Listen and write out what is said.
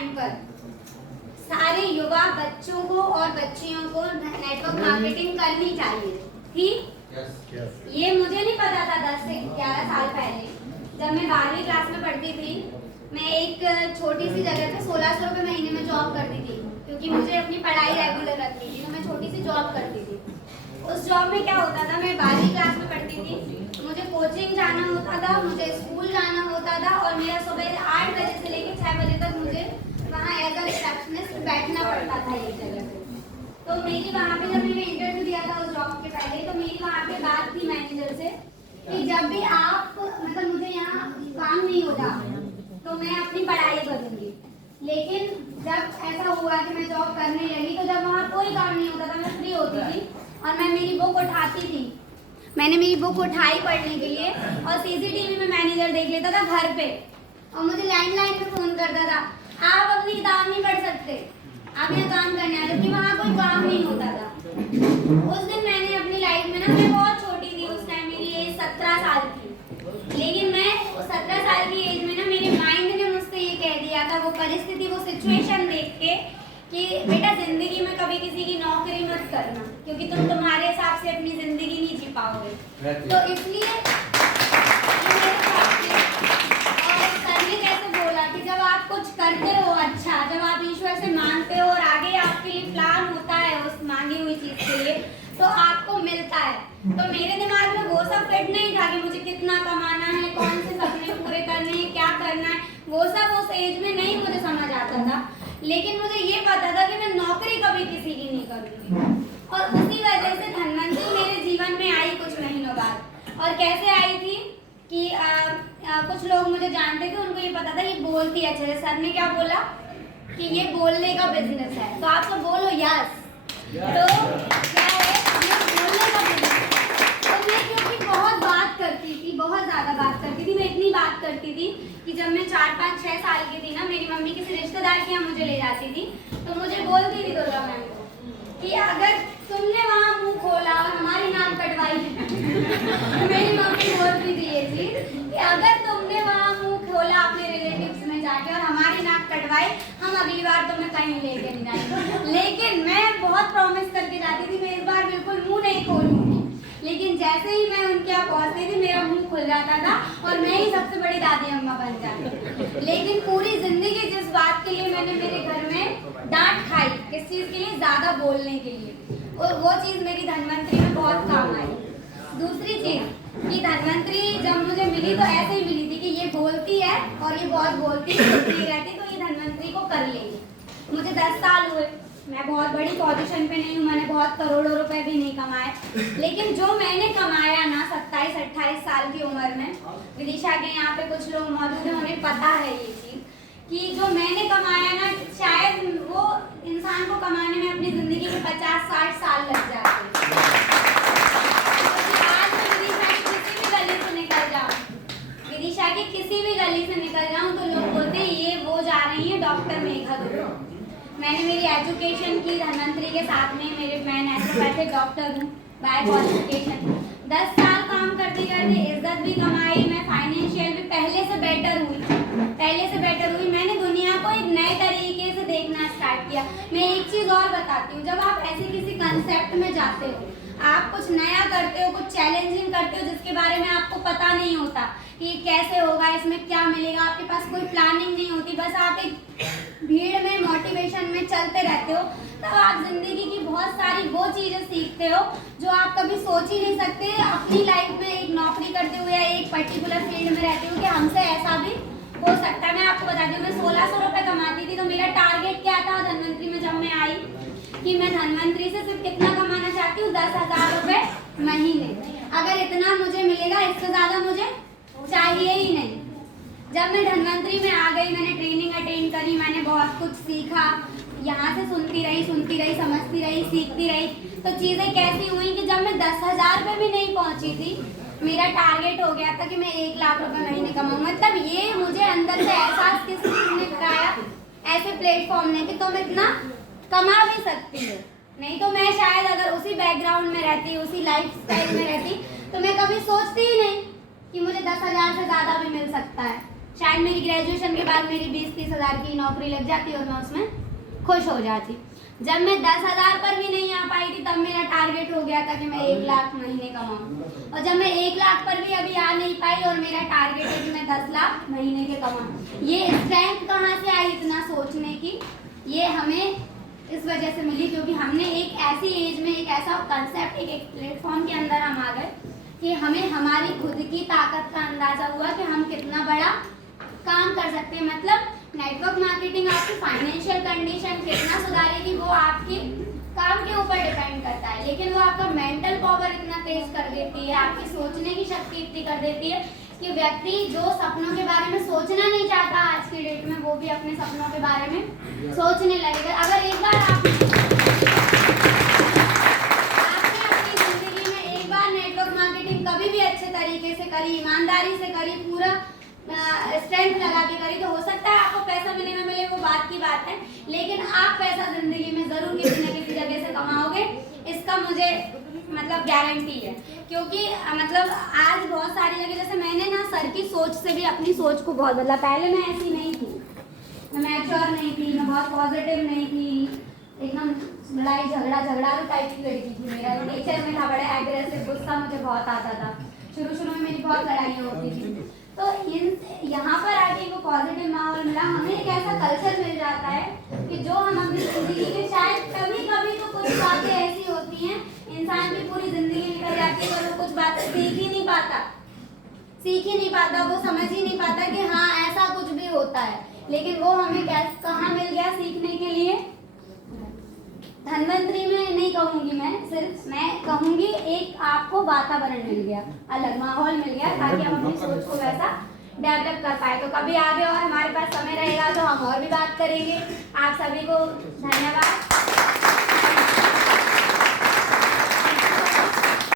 Time पर सारे युवा बच्चों को और बच्चियों को नेटवर्क मार्केटिंग करनी चाहिए थी। ये मुझे नहीं पता था 10 से 11 साल पहले, जब मैं 12वीं क्लास में पढ़ती थी। मैं एक छोटी सी जगह पे 1600 रुपये महीने में जॉब करती थी, क्योंकि मुझे अपनी पढ़ाई रेगुलर रखनी थी, तो मैं छोटी सी जॉब करती थी। उस जॉब में क्या होता था, मैं 12वीं क्लास में पढ़ती थी, मुझे कोचिंग जाना होता था, मुझे स्कूल जाना होता था, और मेरा सुबह 8 बजे से लेकर 6 बजे तक मुझे वहाँ एज अ रिसेप्शनिस्ट बैठना पड़ता था एक जगह पे। तो मेरी वहाँ पे जब मैंने इंटरव्यू दिया था उस जॉब के पहले, तो मेरी वहाँ पे बात थी मैनेजर से कि जब भी आप मतलब मुझे यहाँ काम नहीं होगा तो मैं अपनी पढ़ाई करूँगी। लेकिन जब ऐसा हुआ कि मैं जॉब करने लगी, तो जब वहाँ कोई काम नहीं होता था, मैं फ्री होती थी और मैं मेरी बुक उठाती थी। मैंने मेरी बुक उठाई पढ़ने के लिए, और सीसीटीवी में मैनेजर देख लेता था घर पे, और मुझे लैंडलाइन पे फोन करता था, आप अपनी किताब नहीं पढ़ सकते, आप यहाँ काम करने आ, जबकि वहाँ कोई काम नहीं होता था। उस दिन मैंने अपनी लाइफ में ना, मैं बहुत छोटी थी उस टाइम, मेरी एज 17 साल थी, लेकिन मैं 17 साल की एज में ना, मेरे माइंड ने मुझसे ये कह दिया था, वो परिस्थिति, वो सिचुएशन देख के, कि बेटा जिंदगी में कभी किसी की नौकरी मत करना, क्योंकि तुम तुम्हारे हिसाब से अपनी जिंदगी नहीं जी पाओगे। तो इसलिए और सर ने कैसे बोला कि जब आप कुछ करते हो अच्छा, जब आप ईश्वर से मांगते हो और आगे आपके लिए प्लान होता है उस मांगी हुई चीज के लिए, तो आपको मिलता है। तो मेरे दिमाग में वो सब फिट नहीं था कि मुझे कितना कमाना है, कौन से सपने पूरे करने हैं, क्या करना है, वो सब उस एज में नहीं मुझे समझ आता था। लेकिन मुझे ये पता था कि मैं नौकरी कभी किसी की नहीं करूँगी, और उसी वजह से धनवंतरी मेरे जीवन में आई कुछ महीनों बाद। और कैसे आई थी कि कुछ लोग मुझे जानते थे, उनको ये पता था ये बोलती है अच्छे से। सर ने क्या बोला कि ये बोलने का बिजनेस है, तो आप सब बोलो यस। तो क्या है, ये बोलने का बिजनेस। तो मैं क्योंकि बहुत बात करती थी, बहुत ज़्यादा बात करती थी, मैं इतनी बात करती थी कि जब मैं 4, 5, 6 साल की थी ना, मेरी मम्मी किसी रिश्तेदार के यहाँ मुझे ले जाती थी, तो मुझे बोलती थी दुर्गा मैम को कि अगर तुमने वहाँ मुंह खोला और हमारी नाक कटवाई मेरी मम्मी बोलती थी ये चीज कि अगर तुमने वहाँ मुंह खोला अपने रिलेटिव्स में जाके और हमारी नाक कटवाई, हम अगली बार तुम्हें कहीं लेके नहीं जाएंगे। लेकिन मैं बहुत प्रॉमिस करके जाती थी, मैं इस बार बिल्कुल मुंह नहीं खोलूंगी। लेकिन जैसे ही मैं उनके यहाँ पहुँचती थी, मेरा मुंह खुल जाता था और मैं ही सबसे बड़ी दादी अम्मा बन जाती। लेकिन पूरी जिंदगी जिस बात के लिए मैंने मेरे घर में डांट खाई, किस चीज़ के लिए, ज़्यादा बोलने के लिए, और वो चीज़ मेरी धनवंतरी में बहुत काम आई। दूसरी चीज़ कि धनवंतरी जब मुझे मिली तो ऐसे ही मिली थी कि ये बोलती है और ये बहुत बोलती रहती, तो ये धनवंतरी को कर लेगी। मुझे 10 साल हुए, मैं बहुत बड़ी पोजीशन पे नहीं हूँ, मैंने बहुत करोड़ों रुपए भी नहीं कमाए, लेकिन जो मैंने कमाया ना 27-28 साल की उम्र में, विदिशा के यहाँ पे कुछ लोग मौजूद हैं, उन्हें पता है ये चीज़ कि जो मैंने कमाया ना, शायद वो इंसान को कमाने में अपनी ज़िंदगी में 50-60 साल लग जाते हैं। आज मैं विदिशा की किसी भी गली से निकल जाऊँ, विदिशा की किसी भी गली से निकल जाऊँ, तो लोग बोलते हैं ये वो जा रही है डॉक्टर मेघा दुबे। मैंने मेरी एजुकेशन की धनवंतरी के साथ में, मैं नेचुरोपैथिक डॉक्टर हूँ बाय क्वालिफिकेशन। 10 साल काम करते करते इज्जत भी कमाई, मैं फाइनेंशियल भी पहले से बेटर हुई। मैंने दुनिया को एक नए तरीके से देखना स्टार्ट किया। मैं एक चीज़ और बताती हूँ, जब आप ऐसे किसी कंसेप्ट में जाते हो, आप कुछ नया करते हो, कुछ चैलेंजिंग करते हो, जिसके बारे में आपको पता नहीं होता कि कैसे होगा, इसमें क्या मिलेगा, आपके पास कोई प्लानिंग नहीं होती, बस आप एक भीड़ में मोटिवेशन में चलते रहते हो, तब आप जिंदगी की बहुत सारी वो चीज़ें सीखते हो जो आप कभी सोच ही नहीं सकते अपनी लाइफ में, एक नौकरी करते हुए या एक पर्टिकुलर फील्ड में रहते हो कि हमसे ऐसा भी हो सकता है। मैं आपको बताती हूँ, मैं 1600 रुपये कमाती थी, तो मेरा टारगेट क्या था धनवंतरी में जब मैं आई कि मैं धनवंतरी से सिर्फ कितना कमाना चाहती हूँ, 10,000 रुपये महीने। अगर इतना मुझे मिलेगा, इससे ज़्यादा मुझे चाहिए ही नहीं। जब मैं धनवंतरी में आ गई, मैंने ट्रेनिंग अटेंड करी, मैंने बहुत कुछ सीखा, यहाँ से सुनती रही, समझती रही, सीखती रही, तो चीज़ें कैसी हुई कि जब मैं 10,000 पे भी नहीं पहुँची थी, मेरा टारगेट हो गया था कि मैं 1 लाख रुपए महीने कमाऊँ। मतलब ये मुझे अंदर से एहसास किस चीज़ ने कराया, ऐसे प्लेटफॉर्म ने, कि तुम इतना कमा भी सकती हो। नहीं तो मैं शायद अगर उसी बैकग्राउंड में रहती, उसी लाइफ स्टाइल में रहती, तो मैं कभी सोचती ही नहीं कि मुझे 10,000 से ज़्यादा भी मिल सकता है। शायद मेरी ग्रेजुएशन के बाद मेरी 20-30 हज़ार की नौकरी लग जाती और मैं उसमें खुश हो जाती। जब मैं 10,000 पर भी नहीं आ पाई थी तब मेरा टारगेट हो गया था कि मैं 1 लाख महीने कमाऊँ, और जब मैं 1 लाख पर भी अभी आ नहीं पाई और मेरा टारगेट है कि मैं 10 लाख महीने के कमाऊँ। ये स्ट्रेंथ कहाँ से आई इतना सोचने की? ये हमें इस वजह से मिली क्योंकि हमने एक ऐसी एज में एक ऐसा कंसेप्ट, एक प्लेटफॉर्म के अंदर हम आ गए कि हमें हमारी खुद की ताकत का अंदाजा हुआ कि हम कितना बड़ा काम कर सकते हैं। मतलब नेटवर्क मार्केटिंग आपकी फाइनेंशियल कंडीशन कितना सुधारेगी वो आपके काम के ऊपर डिपेंड करता है, लेकिन वो आपका मेंटल पावर इतना तेज कर देती है, आपकी सोचने की शक्ति इतनी कर देती है कि व्यक्ति जो सपनों के बारे में सोचना नहीं चाहता आज की डेट में, वो भी अपने सपनों के बारे में सोचने लगेगा। अगर एक बार आपने अपनी जिंदगी में एक बार नेटवर्क मार्केटिंग कभी भी अच्छे तरीके से करी, ईमानदारी से करी, पूरा स्ट्रेंथ लगा के करी, तो हो सकता है आपको पैसा मिले ना मिले वो बात की बात है, लेकिन आप पैसा जिंदगी में जरूर किसी न किसी जगह से कमाओगे, इसका मुझे मतलब गारंटी है। क्योंकि मतलब आज बहुत सारी जगह, जैसे मैंने ना सर की सोच से भी अपनी सोच को बहुत बदला। पहले मैं ऐसी नहीं थी, मैं मैच्योर नहीं थी, मैं बहुत पॉजिटिव नहीं थी, एकदम लड़ाई झगड़ा टाइप की लड़की थी। मेरा नेचर में था बड़ा एग्रेसिव, गुस्सा मुझे बहुत आता था, शुरू में मेरी बहुत लड़ाइयाँ होती थी। तो यहाँ पर आके को पॉजिटिव माहौल मिला, हमें एक ऐसा कल्चर मिल जाता है कि जो हम अपनी जिंदगी के शायद कभी कभी तो कुछ बातें ऐसी होती हैं, इंसान की पूरी जिंदगी निकल जाती है पर वो कुछ बातें सीख ही नहीं पाता, वो समझ ही नहीं पाता कि हाँ ऐसा कुछ भी होता है। लेकिन वो हमें कहाँ मिल गया सीखने के लिए? धनवंतरी में नहीं कहूंगी मैं, सिर्फ मैं कहूंगी एक आपको वातावरण मिल गया, अलग माहौल मिल गया, ताकि हम अपनी सोच को वैसा डेवलप कर पाए। तो कभी आगे और हमारे पास समय रहेगा तो हम और भी बात करेंगे। आप सभी को धन्यवाद।